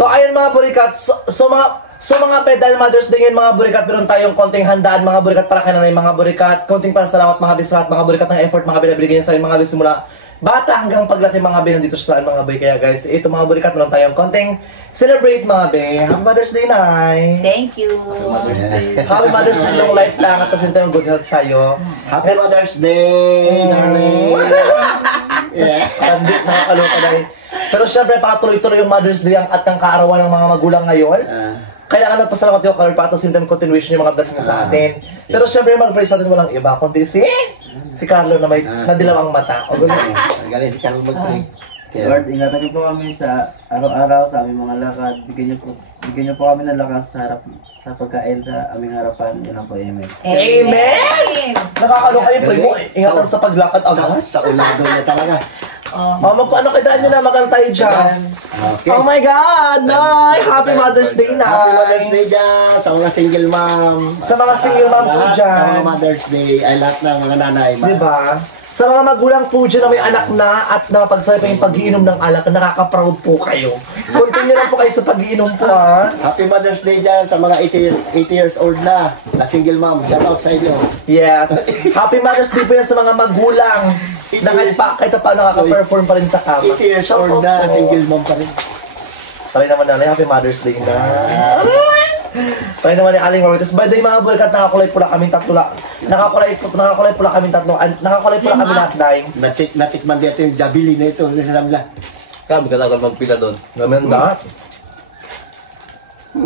So ayun mga burikat, so mga pet, dahil Mother's Day ngayon mga burikat, meron tayong konting handaan mga burikat para kay nanay mga burikat, konting pasalamat mga bisrat, mga burikat ng effort mga binabigay niya sa mga bis mula bata hanggang paglaki mga bin nandito sa mga bay. Kaya guys, ito mga burikat, meron tayong konting celebrate mga bay. Happy Mother's Day, Nay! Thank you! Happy Mother's Day! Happy Mother's Day, long life lang at asin tayong good health sa'yo. Happy Mother's Day, darling! Yeah. Pandit, nakakaloka dahil. Pero syempre, para tuloy-tuloy yung Mother's Day at ang kaarawan ng mga magulang ngayon, kailangan magpasalamat yung Color para sin time continuation yung mga blessing sa atin. Pero syempre, mag-praise natin walang iba, kundi si Carlo na may nadilaw ang mata. O galing. Galing si Carlo mag-pray. Lord, ingatan niyo po kami sa araw-araw sa aming mga lakad. Bigyan niyo po kami ng lakas sa pagkain sa aming harapan. Yan ang po, amen. Amen! Nakakaloka yung pray mo. Ingatan sa paglakad agad. Sa ulado niya talaga. Ano kailangan nyo na magkano tayo dyan? Okay. Oh my God! Nay! Happy Mother's Day, Nay! Happy Mother's Day dyan sa mga single mom. Sa mga single mom po Lahat dyan. ng mga Mother's Day ay lahat ng mga nanay. Diba? Sa mga magulang po dyan na may anak na at napagsaya pa yung pag-iinom ng alak, nakaka-proud po kayo. Continue na po kayo sa pag-iinom po, ha? Happy Mother's Day dyan sa mga 80 years old na single mom. Shout out sa inyo. Yes. Happy Mother's Day po yan sa mga magulang na kahit pa nakaka-perform pa rin sa kama. 80 years old na single mom pa rin. Pari naman na, Happy Mother's Day na. Pari naman ni Aling Marites. By the way, mga burikat, nakakulay pula kaming tatlo. Nakakulay pula kaming tatlo. Nakakulay pula kami lahat, Day. Natikman dito yung jabili na ito. Sabi nila. Grabe ka lang magpila doon. Gamanda.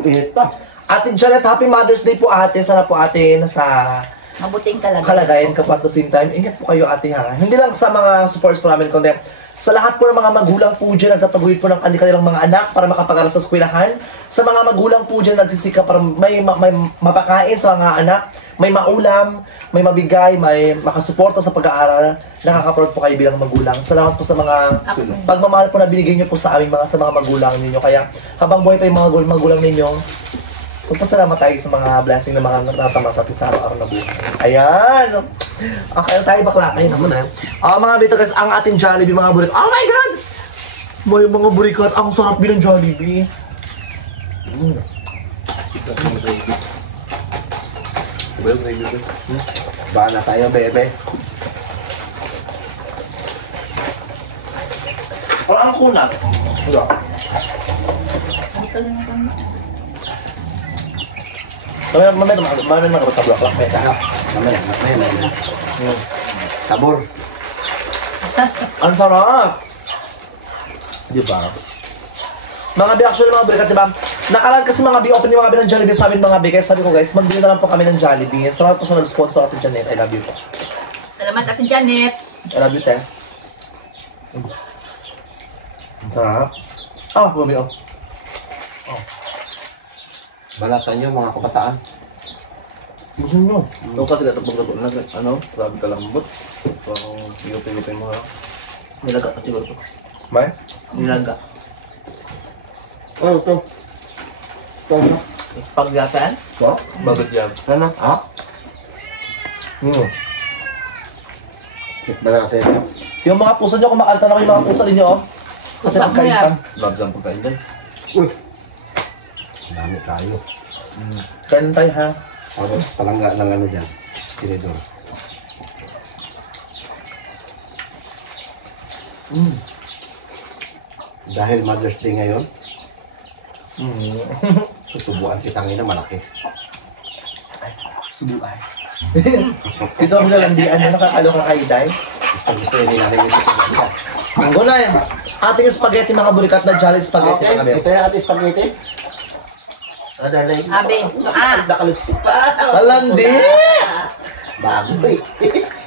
Init pa. Ate Janet, Happy Mother's Day po ate. Sana po ate nasa Mabuting kalagayan. kalagayan ka pa at the same time. Ingat po kayo ate ha. Hindi lang sa mga supporters po namin, kundi sa lahat po ng mga magulang po dyan nagtataguyod po ng kanilang mga anak para makapag-aral sa eskwelahan. Sa mga magulang po dyan nagsisika para may mapakain sa mga anak, may maulam, may mabigay, may makasuporta sa pag-aaral. Nakaka-proud po kayo bilang magulang. Salamat po sa mga pagmamahal po na binigay niyo po sa aming sa mga magulang ninyo. Kaya habang buhay tayo mga magulang ninyo, magpasalamat tayo sa mga blessing na mga natama sa atin sa araw-araw na buhay. Ayan! Okay, tayo bakla kayo naman mga bito guys, ang ating Jollibee mga burikat. Oh my God! May mga burikat, ang sarap bilang Jollibee. Baka na tayo, bebe. Parang ang kunat. Mamaya magkabulak-lak. Sarap. Mamaya. Sabor. Ang sarap! Diba? Mga bi, actually mga burikat, diba? Nakalaan kasi mga bi, open yung mga bi ng Jollibee sa amin mga bi. Kaya sabi ko guys, magbili na lang po kami ng Jollibee. Salamat po sa nag-sponsor Ate Janet. I love you po. Salamat Ate Janet. I love you, te. Ang sarap. Bumi, oh. Balatan nyo mga kabataan. Gusto nyo? Ito kasi gatapag-gato na, grabe ka lambot. Parang iyopin mo lang. Nilaga pa siguro to. May? Nilaga. Oh, ito. Ito. Pagyataan? Ito? Bagot jam. Ano? Ha? Tikman natin. Yung mga puso nyo, kumakanta na kayo yung mga puso ninyo, oh. Kasi Pusa mo yan. pagkaitan. Bago jam pagkain dyan. Uy. Dami tayo. Kain tayo, ha? Tapos palangga ng ano dyan. Tinidor. Dahil Mother's Day ngayon, susubuan kitang ina malaki. Subukan. Ito ang lalandian na nakakaloka kayo, Day. Gusto hindi natin yung susubuan. Manggo na yan. Ating spaghetti mga burikat na Jolly spaghetti Okay, mga bi. ito yung ating spaghetti. Darling. Abi. Naka-lipstick pa. Malandi! Bago eh.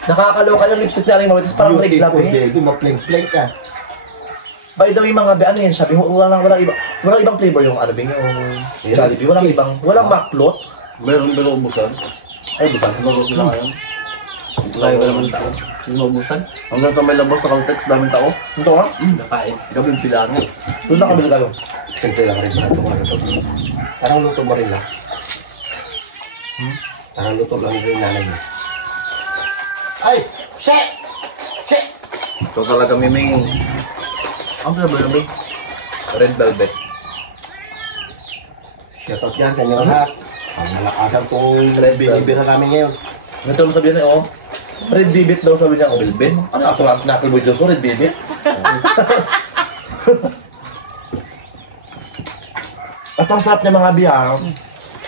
Nakakaloka yung lipstick na rin mga parang regla Beautiful eh. baby, ma-plink-plink ka. By the way mga bi, ano yan sabi mo, walang ibang flavor yung ano yung Jollibee. Walang maklot. Meron pero ubusan. Ay, di ba? Sumagot nila ngayon. Layo ba naman tao? Ubusan. Hanggang sa may labas sa context, daming tao. Ito ha? Nakain. Gabi yung pilaan eh. Doon na kabili tayo. Siyempre lang rin ba itong ano to. Parang luto mo rin lang. Parang luto lang yung nanay mo. Ay! Shit! Shit! Ito talaga miming. Ang pala ba namin? Red velvet. Shoutout yan sa inyo lahat. Ang malakasan pong binibira namin ngayon. Ito lang sabihin niya, oh. Red Bibit daw sabi niya, oh, Bilbin. Ano ang sarap na kay Boy Joso, Red Bibit? At ang sarap niya mga biyang.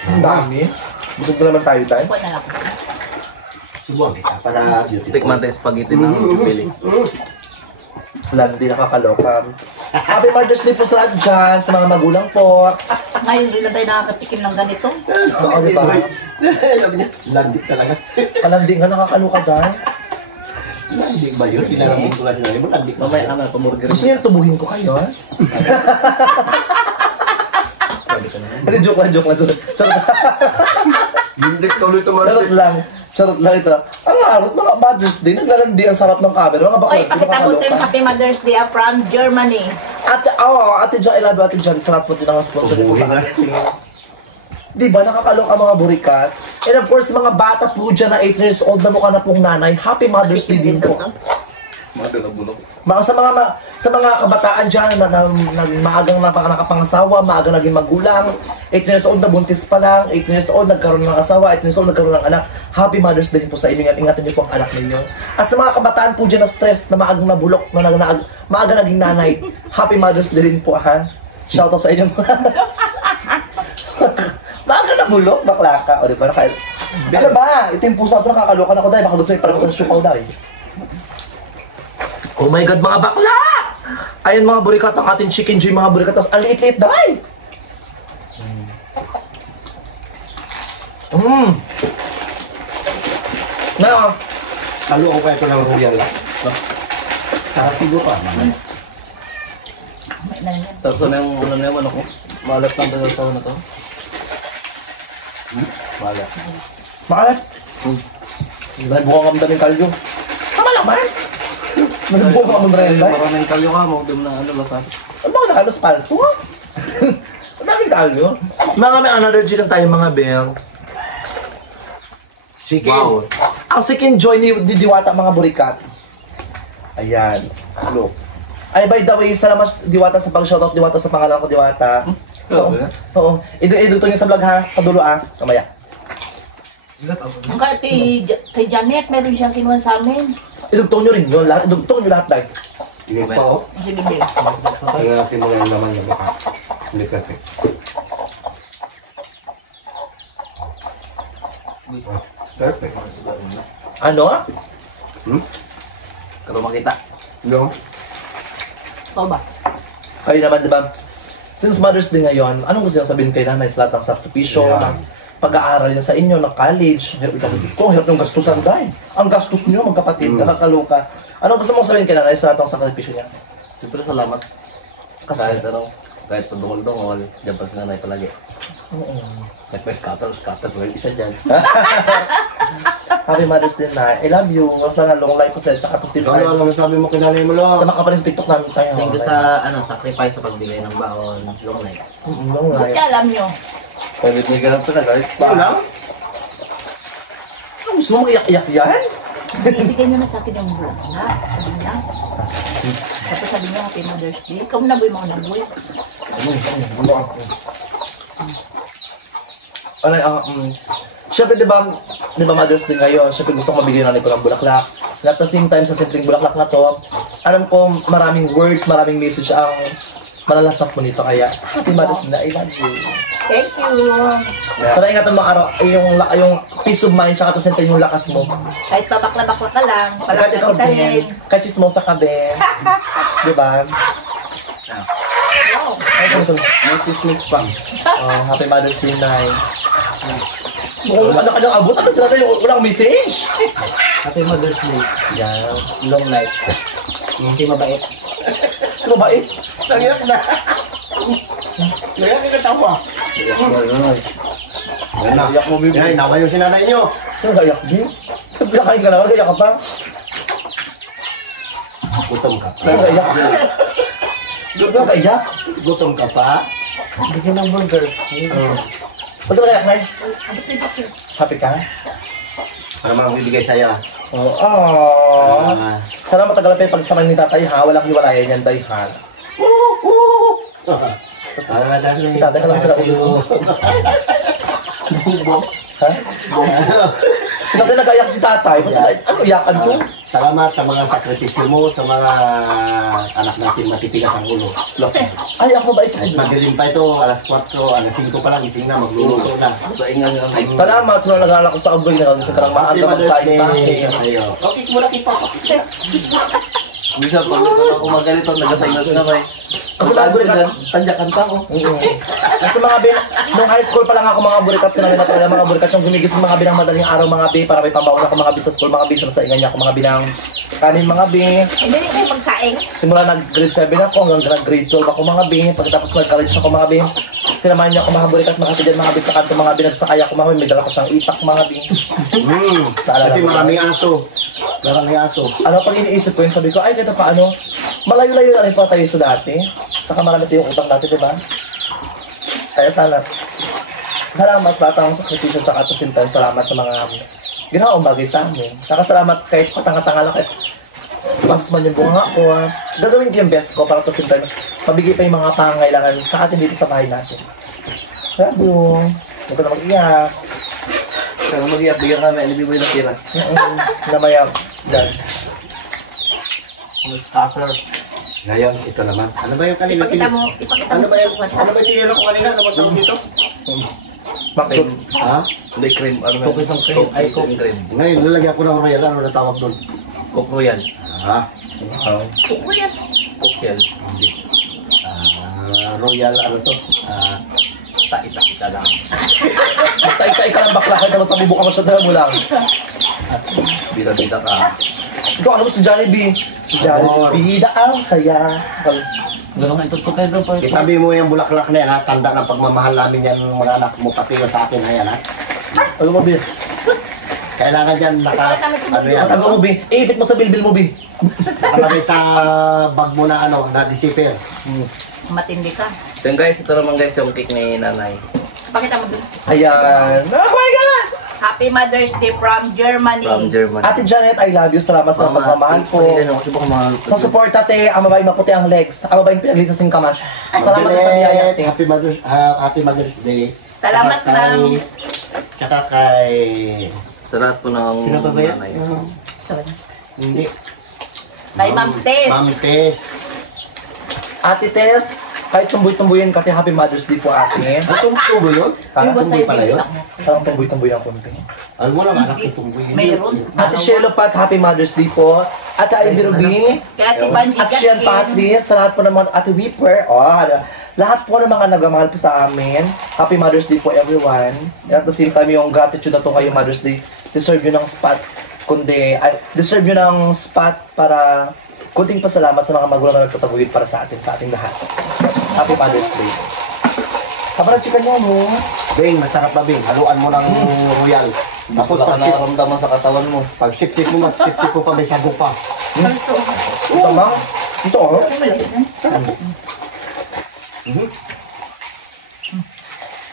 Ang dami. Busog na naman tayo, tayo. Buwan na lang. Subuhan kita para Tikman tayo spaghetti ng pili. Lagi din nakakaloka. Happy Mother's Day po sa lahat dyan, sa mga magulang po. Ngayon rin na tayo nakakatikim ng ganito. Oo, di ba? Sabi niya, landik talaga. Kalanding ka nakakaloka dahil. Landik ba yun? Pinalambing ko lang sinabi mo, landik ba? Mamaya ano, pamurger. Gusto niyo tubuhin ko kayo, ha? Sabi ka naman. Hindi, joke lang. Charot Hindi tuloy tumalit. Charot lang ito. Ang harot, mga Mother's Day, naglalandi ang sarap ng camera. Mga bakla, Oy, pakita mo tayo Happy Mother's Day from Germany. Ate Jan, I love you, Ate Jan. Sarap po din ang sponsor niyo po sa Tubuhin akin. na. Di ba, nakakaloka mga burikat? And of course, mga bata po dyan na 8 years old na mukha na pong nanay, Happy Mother's Day din po. Mga nabulok. Sa mga kabataan dyan na maagang nakapangasawa, maagang naging magulang, 8 years old na buntis pa lang, 8 years old nagkaroon ng asawa, 8 years old nagkaroon ng anak, Happy Mother's Day po sa inyo. Ingatan niyo po ang anak ninyo. At sa mga kabataan po dyan na stress, na maagang nabulok, maagang naging nanay, Happy Mother's Day din po, ha? Shoutout sa inyo. Maaga na bulok, bakla ka. O di ba, ano ba? Ito yung puso natin, nakakaloka na ko dahil baka gusto yung parang supaw dahil. Oh my God, mga bakla! Ayan mga burikat, ang ating chicken joy, mga burikat. Tapos, ang liit-liit dahil. Na, Halo ko kayo ito ng royal lang. Sarap siguro pa. May na yan. Sarap na yung ano na yung ano ko. Malat lang tayo sa na to. Malat. maalat. Nagbuka ka mo daming kalyo. Tama lang, man. Nagbuka ka mo daming kalyo. Maraming kalyo ka mo. Dim na ano lasat. Ano ba nakalos palto? Ang daming kalyo. Mga may another chicken tayo, mga beng. Sige. Wow. Ang second joy ni Diwata, mga burikat. Ayan. Look. Ay, by the way, salamat Diwata sa pag-shoutout, Diwata sa pangalan ko, Diwata. Oo. Grabe na. Oo. Idugto nyo sa vlog ha. Kadulo ah. Kamaya. Ang kay Janet, meron siyang kinuha sa amin. Idugto nyo rin yun. Idugto nyo lahat dahil. Sige pa oh. Sige, Bill. Tingnan natin mga yung laman yung mukha. Hindi perfect. Perfect. Ano? Karo makita. No? Ikaw ba? Kayo naman, di ba? Since Mother's Day ngayon, anong gusto nyo sabihin kay nanay sa lahat ng sakripisyo, Yeah. ng pag-aaral niya sa inyo, ng college? Hirap ko, hirap yung gastusan dahil. Ang gastos niyo, magkapatid, nakakaloka. Anong gusto mong sabihin kay nanay sa lahat ng sakripisyo niya? Siyempre salamat. Kahit ano, kahit padungol-dungol, dyan pa si nanay palagi. Kahit may scatter, well, isa dyan. Happy Mother's Day na. I love you. Sana long life po sa'yo. Tsaka to still Ikaw lang ang sabi mo kinalay mo lang. sa makapaling TikTok namin tayo. Thank you sa ano, sacrifice sa pagbigay ng baon. Long night. Long Buti life. alam nyo. Private legal lang pala, guys. Yun lang? Ano, gusto mo iyak-iyak yan? Ibigay nyo na sa akin yung buwan na. Ano na? Tapos sabi nyo, Happy Mother's Day. Ikaw na boy, mga naboy. Siyempre, di ba Mother's Day ngayon, siyempre gusto ko mabigyan natin ko ng bulaklak. And at the same time, sa simpleng bulaklak na to, alam ko maraming words, maraming message ang malalasap mo nito. Kaya, Happy Mother's Day, I love you. Thank you. Sana ingatan mo araw, yung peace of mind, tsaka at the same time yung lakas mo. Kahit babakla-bakla ka lang, Kahit palagi ikaw kita rin. din, kahit chismosa ka din. Di ba? Wow. Ay, gusto mo. May chismis pa. Happy Mother's Day, Nay. Mukhang kanyang abot, ano sila kayo? Walang message. Happy Mother's Day. Yan. Long life. Hindi mabait. Gusto ba eh? Nangyat na. Nangyat ka tawa. Yan na. Iyak mo, baby. Yan, nawa yung sinanay nyo. Ano gayak, Bim? Pinakain ka naman, gayak ka pa. Gutom ka pa. Ano gayak? Ano gayak? Gutom ka pa. Bigyan ng burger. Ba't ka gayak, Nay? Ano pwede sir? Happy ka? Para mga bibigay saya. Oo. Sana matagal pa yung pagsama ni tatay ha. Walang hiwalayan yan, tay ha. Dali. Tatay ka lang sa ulo. Ha? Tatay nag-ayak si tatay. Ano iyakan to? Salamat sa mga sakripisyo mo, sa mga anak natin matitigas ang ulo. Ay, ako ba ito? Kahit magaling pa ito, alas 4, alas 5 pa lang, gising na, magluluto na. Sa ingan nga may. Salamat sa nag-alala ko sa agoy na kasi karang maaga mag-sign sa akin. Kiss mo na kita. Bisa pag ako magalito, nag-assign na sila may. Kasi mga burikat, Tanjakan pa ako. kasi mga bin, nung high school pa lang ako mga burikat, sinabi na talaga mga burikat yung gumigising mga binang madaling araw mga bi, para may pambaon ako mga bi sa school, mga bi, sa ingan niya ako mga binang kanin mga bi. Hindi rin kayo magsaing. Simula nag-grade 7 ako hanggang nag-grade 12 ako mga bi, pagkatapos nag-college ako mga bi. Sinamahan niya ako mga burikat, mga katigan mga bi sa kanto mga bi, nagsakay ako mga bi, may dala ko siyang itak mga bi. Kasi maraming aso. Maraming aso. Ano pag iniisip ko yun, sabi ko, ay kahit paano, malayo-layo na rin pa tayo sa dati. Saka marami tayong utang dati, di ba? Kaya salamat sa lahat ng sakripisyo tsaka at the same time, salamat sa mga ginawang bagay sa amin. Saka salamat kahit patanga-tanga lang, kahit pasus man yung bunga ko. Gagawin ko yung best ko para at the same time, mabigay pa yung mga pangangailangan sa atin dito sa bahay natin. Sabi yung, huwag ka na mag-iyak. Kaya mag-iyak, bigyan kami, hindi mo yung natira. Namayang, dyan. Starter. Ngayon, ito naman. Ano ba yung kanina? Ipakita mo Ano ba yung, sa ano ba yung tinira ko kanina? Ano ba tawag dito? Bakit? Ha? Hindi, cream. Ano ba? Cookies and cream. Ay, Cookies and cream. Ngayon, lalagyan ko ng royal. Ano na tawag doon? Coke Royal. Ha? Kuko yan. Coke yan. Royal, ano to? Taita lang. Tay-tay ka lang bakla, kahit naman pabibuka mo sa dala mo lang. Bida-bida ka. Ito, ano mo si Jollibee? Si Jollibee, bida ang saya. Ganun nga itutok kayo doon. Itabi mo yung bulaklak na yan, ha? Tanda ng pagmamahal namin yan ng mga anak mo, pati yung sa akin, ayan, ha? Ano mo, Bi? Kailangan dyan, ano yan, Ano mo, Bi? Iipit mo sa bilbil mo, Bi. nakalagay sa bag mo na, ano, na deceiver. Matindi ka. Then guys, ito naman guys yung cake ni nanay. Pakita mo dun. Ayan. Oh my God! Happy Mother's Day from Germany. From Germany. Ate Janet, I love you. Salamat sa pagmamahal po. Hindi na kasi baka mahal ko. Sa support ate, ang babaeng maputi ang legs. Ang babaeng pinaglisan sing kamas. Salamat sa biyaya ate. Happy Mother's Day. Salamat, Tsaka kay- ma'am. Tsaka kay... Sa lahat po ng Sino ba ba yan? nanay. Hindi. Kay Ma'am Tess. Ma'am Tess. Ate Tess, kahit tumboy-tumboyin ka, Happy Mother's Day po ate. Ang tumboy yun? Yung Ha? bonsai pala yun? bitak mo. Parang tumboy-tumboy ang konti. Ay, walang anak yung tumboy. Mayroon. Ate Shelo Pat, Happy Mother's Day po. Ate Ivy Ruby. Kaya Ate Banji At Sian Patris, sa lahat po naman, Ate Whipper. Lahat po ng mga nagmamahal po sa amin. Happy Mother's Day po everyone. And at the same time, yung gratitude na to kayo Mother's Day, deserve nyo ng spot. Deserve nyo ng spot para kunting pasalamat sa mga magulang na nagtataguyod para sa atin, sa ating lahat. Happy Mother's Day. Kaparang chicken nyo mo. Bing, masarap ba, Bing? Haluan mo ng royal. Tapos Wala ka pag, nakaramdaman sa katawan mo. pag sip-sip mo, mas sip-sip mo pa, may sago pa. Ito ma. Ito oh.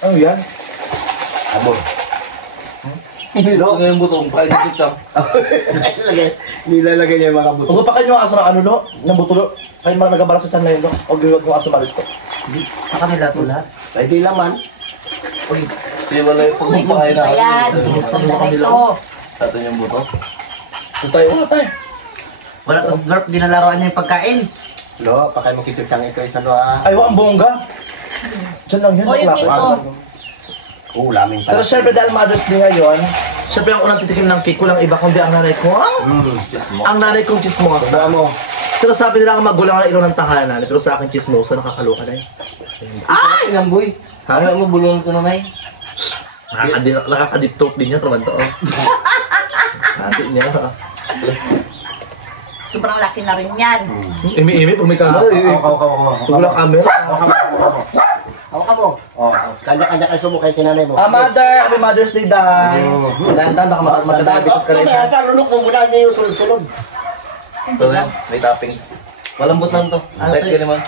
Ano yan? Amor. Ito yung butong, kain dito lang. Nilalagay niya yung mga buto. Huwag pa kayo yung aso ng ano lo, ng butulo. Kayo mga nagabala sa tiyan na yun lo. Huwag yung aso malit ko. Sa kanila to lahat. Ay, di laman. Di wala yung pagpapahay na. Ayan. Ganda na ito. Ato yung buto. Ito tayo, wala tayo. Wala to slurp, di nalaroan niya yung pagkain. Lo, pakay mo kitutang ito isa lo, ha? Ay, ang bongga. Diyan lang yun, O, yung bakla cake ko. Oo, laming pala. Pero syempre dahil Mother's Day ngayon, syempre ang unang titikim ng cake ko lang iba kundi ang nanay ko. Ang nanay kong chismosa. Tanda mo. Sinasabi nila ang magulang ang ilaw ng tahanan, pero sa akin chismosa, nakakaloka na yun. Ay! Ang boy. Ano mo bulong sa nanay? Nakaka-deep talk din yan, traman to. Natin niya. Sobrang laki na rin yan. Imi-imi, pag may camera. Pag wala camera. Hawakan mo. Oh, kanya-kanya kayo sumo kay kinanay mo. Mother! Happy Mother's Day, Day! Dahan-dahan, baka magdadabitas ka rin. Karunok mo muna niya yung sunod-sunod. Ito na, may toppings. Malambot lang to. Kahit ka naman.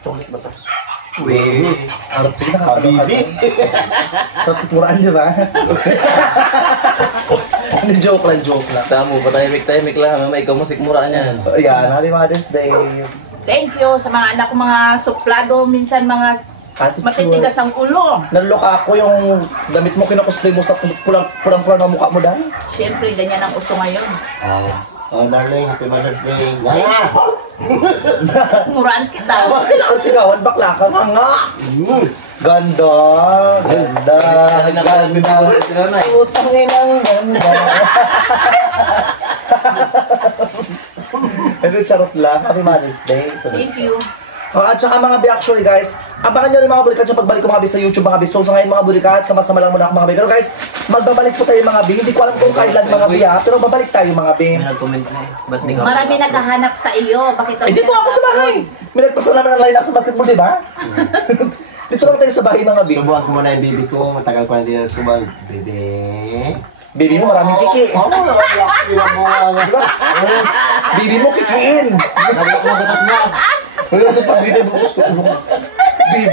Chocolate ba to? Arte na, Habibi. Tapos sikuraan, di ba? Hindi, joke lang. Damo, patahimik lang. Mama, ikaw mo sikmuraan yan. Ayan, Happy Mother's Day. Thank you sa mga anak ko, mga suplado, minsan mga matitigas ang ulo. Naloka ako yung damit mo, kinakosplay mo sa pulang-pulang na mukha mo dahil. Siyempre, ganyan ang uso ngayon. Oh, darling, happy Mother's Day. Nga! Muraan kita. Kailangan sigawan, bakla ka nga. Ganda, ganda, ganda. Sila na eh. Utang inang ganda. Ano, charot lang. Happy Mother's Day. Thank you. At saka mga bi, actually guys, abangan nyo rin mga burikat yung pagbalik ko mga bi sa YouTube mga bi. So ngayon mga burikat, sama-sama lang muna ako mga bi. Pero guys, magbabalik po tayo mga bi. Hindi ko alam kung kailan mga bi ha, pero babalik tayo mga bi. May nag-comment na eh. Ba't di ka? Marami naghahanap sa iyo. Bakit Eh dito ako sa bahay. May nagpasa naman ang line-up sa basketball, di ba? Dito lang tayo sa bahay mga bi. Subuhan ko muna yung baby ko. Matagal ko na din ang subuhan. Baby. Baby mo maraming kiki. Oo, laki na bunga nga. Baby mo kikiin. Nagulak na bukat mo. Wala ito pang bida.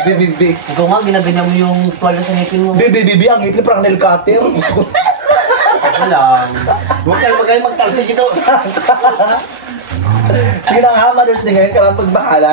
Baby. Ikaw nga, ginaganyan mo yung tuwalya sa ngipin mo. Baby, ang ipin parang nail cutter. Wala. Huwag kayo magtalsik ito. Sige na nga, Mother's Day ngayon, kailangan pagbahala.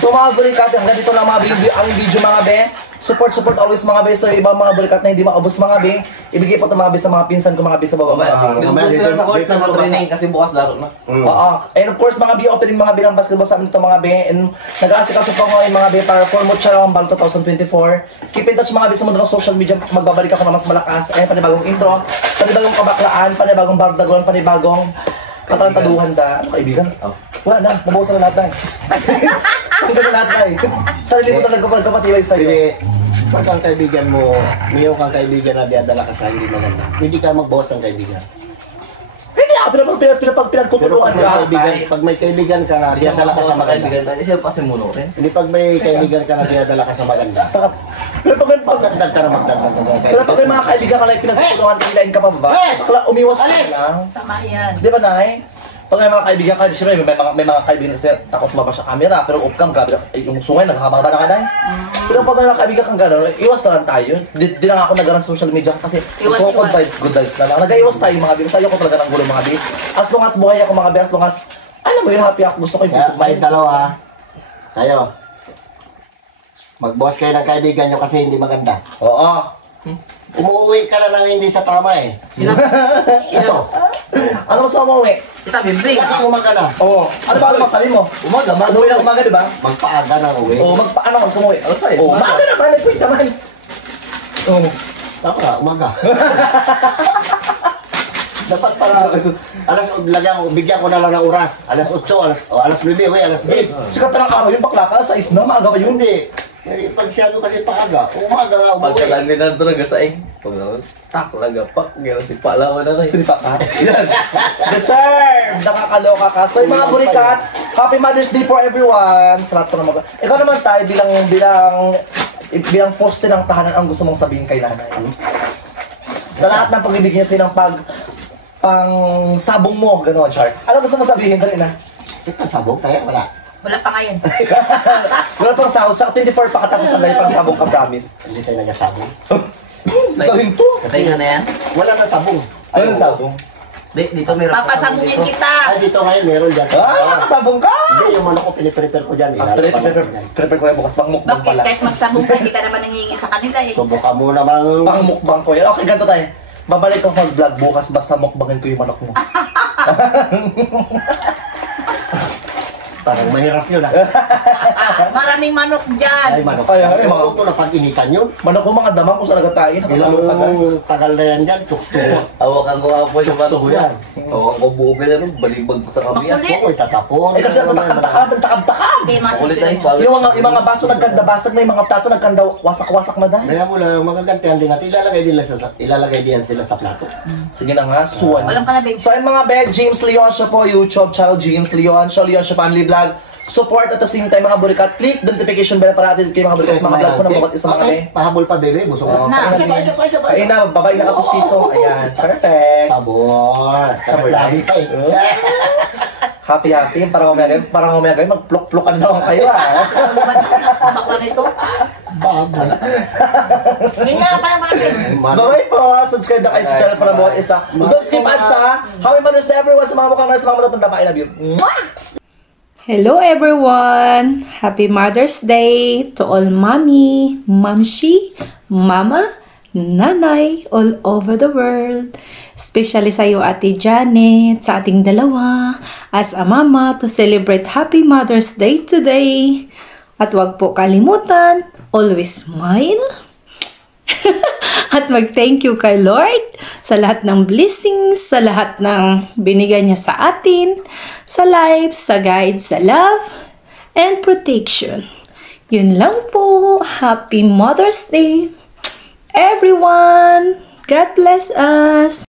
So mga burikat, hanggang dito lang mga ang video mga be. Support always mga be. So ibang mga burikat na hindi maubos mga be. Ibigay po ito mga be sa mga pinsan ko mga be sa baba mga be. Doon sila sa court, nasa-training kasi bukas laro na. Oo. And of course mga be, opening mga be ng basketball sa amin ito mga be. And nag-aasikaso po ngayon mga be para for Mutsara Bal 2024. Keep in touch mga be sa mundo ng social media. Magbabalik ako na mas malakas. Ayan, panibagong intro, panibagong kabaklaan, panibagong bardagulan, panibagong patalantaduhan da. Ano kaibigan? Wala na, nabawasan na lahat na. Hanggang na lahat na eh. Sarili mo talaga pagkapatibay sa'yo. Hindi, pag ang kaibigan mo, mayroon kang kaibigan na diadala ka sa hindi maganda. Hindi ka magbawas ng kaibigan. Hindi ako, pinagtutulungan ka. Pag may kaibigan ka na diadala ka sa maganda. Siya pa si Muno rin. Hindi pag may kaibigan ka na diadala ka sa maganda. Sakat. Pero pag may Magdagdag ka na magdagdag ka na pero pag may mga kaibigan ka na pinagtutulungan, hilain ka pa ba? Bakla, umiwas ka lang. Tama yan. Di ba, Nay? Pag may mga kaibigan ka, siyempre may mga kaibigan kasi takot mapa sa camera, pero off-cam, grabe, yung sungay, naghahabang ba na ka, Nay? Pero pag may mga kaibigan kang gano'n, iwas na lang tayo. Di na ako nag-run sa social media kasi gusto ko good vibes na lang. Nag-iwas tayo mga bi, kasi ayoko talaga ng gulo mga bi. As long as buhay ako mga bi, as long as, alam mo yun, happy ako, gusto ko yung Kaya busog may dalawa, tayo. Mag-boss kayo ng kaibigan nyo kasi hindi maganda. Oo. Umuwi ka na lang hindi sa tama eh. Ito. Ano gusto mo, uwi? Kita bimbing. Baka umaga na. Oo. Ano ba ang masabi mo? Umaga, Mag-uwi ng umaga, di ba? Magpaaga na uwi. Oo, ano gusto mo, uwi? Alas 6, Oo, umaga. umaga naman, ay point naman. Oo. Tama ka, umaga. Dapat para bigyan ko na lang ng oras. Alas 8, alas 9, alas 10. Sikat na ng araw yung bakla ka, sa na, maaga ba yun? Hindi. Eh, pag siyado kasi paaga, umaga nga umuwi. Pagkalagay na talaga sa ing. Tak lagapak. Gano'n si Palawan na rin. Sinipa ka? Yan. Deserve! Nakakaloka ka. So yung mga burikat, Happy Mother's Day for everyone. Sa lahat po ng mga... Ikaw naman tayo bilang poste ng tahanan ang gusto mong sabihin kay nanay. Sa lahat ng pag-ibig niya sa'yo ng pang sabong mo, gano'n, Char. Ano gusto mong sabihin? Dali na. Ito, sabog tayo, wala. Wala pa ngayon. Wala pang sahod. Sa 24 pa katapos ang pang sabong ka, promise. Hindi tayo nagasabong. Sabihin to. Kasi nga na yan. Wala na sabong. Ano yung sabong? Dito meron. Papasabungin kita. Dito ngayon, meron dyan. Ah, nakasabong ka! Hindi, yung manok ko, piniprepare ko dyan. Prepare ko rin bukas. Pangmukbang Bakit pala. kahit magsabong ka, hindi ka naman nangingi sa kanila eh. Subukan mo namang... Pangmukbang ko yan. Okay, ganito tayo. Babalik ako mag-vlog bukas basta mukbangin ko yung manok mo. Parang mahirap yun ah. Maraming manok dyan. Ay, manok. Ay, Ay, manok. manok mo na pag-initan yun. Manok ko mga damang kung saan nagatayin. Ilang tagal na yan dyan, chokes to. Hawakan ko nga po yung Chokes manok to yan. yan. Hawakan ko buo ka na rin. Balibag ko sa kamya. Makulit. Oo, itatapon. Eh kasi takam-takam. Hindi, Ulit na yung masipin mo. pawis. Yung mga baso nagkanda basag na, yung mga plato nagkanda wasak-wasak na dahil. Kaya mo lang, magagantihan din natin. Ilalagay din sila sa plato. Sige na nga, suwan. Walang kalabing. So ayun mga bed, James Leon siya po, YouTube channel James Leon siya Family Vlog. Support at the same time mga burikat. Click the notification bell para natin kayo mga burikat sa mga vlog ko ng bawat isa mga Okay, be. pahabol pa bebe, busog Oo, na. na. Isa pa. Ayun na, babae na kapustiso. Ayan, perfect. Sabor. Sabor Lagi pa eh. Happy, parang umaya kayo, magplok-plokan naman kayo Bakla nito. Bago. Yun nga pala mga bin. So bye po, subscribe na kayo sa channel para bawat isa. Don't skip ads ha. Happy Mother's Day everyone sa mga mukhang nasa mga matatanda pa. I love you. Mwah! Hello everyone! Happy Mother's Day to all mommy, mamshi, mama, nanay all over the world. Especially sa iyo Ate Janet, sa ating dalawa, as a mama to celebrate Happy Mother's Day today. At wag po kalimutan, always smile. At mag-thank you kay Lord sa lahat ng blessings, sa lahat ng binigay niya sa atin, sa life, sa guide, sa love, and protection. Yun lang po. Happy Mother's Day, everyone! God bless us!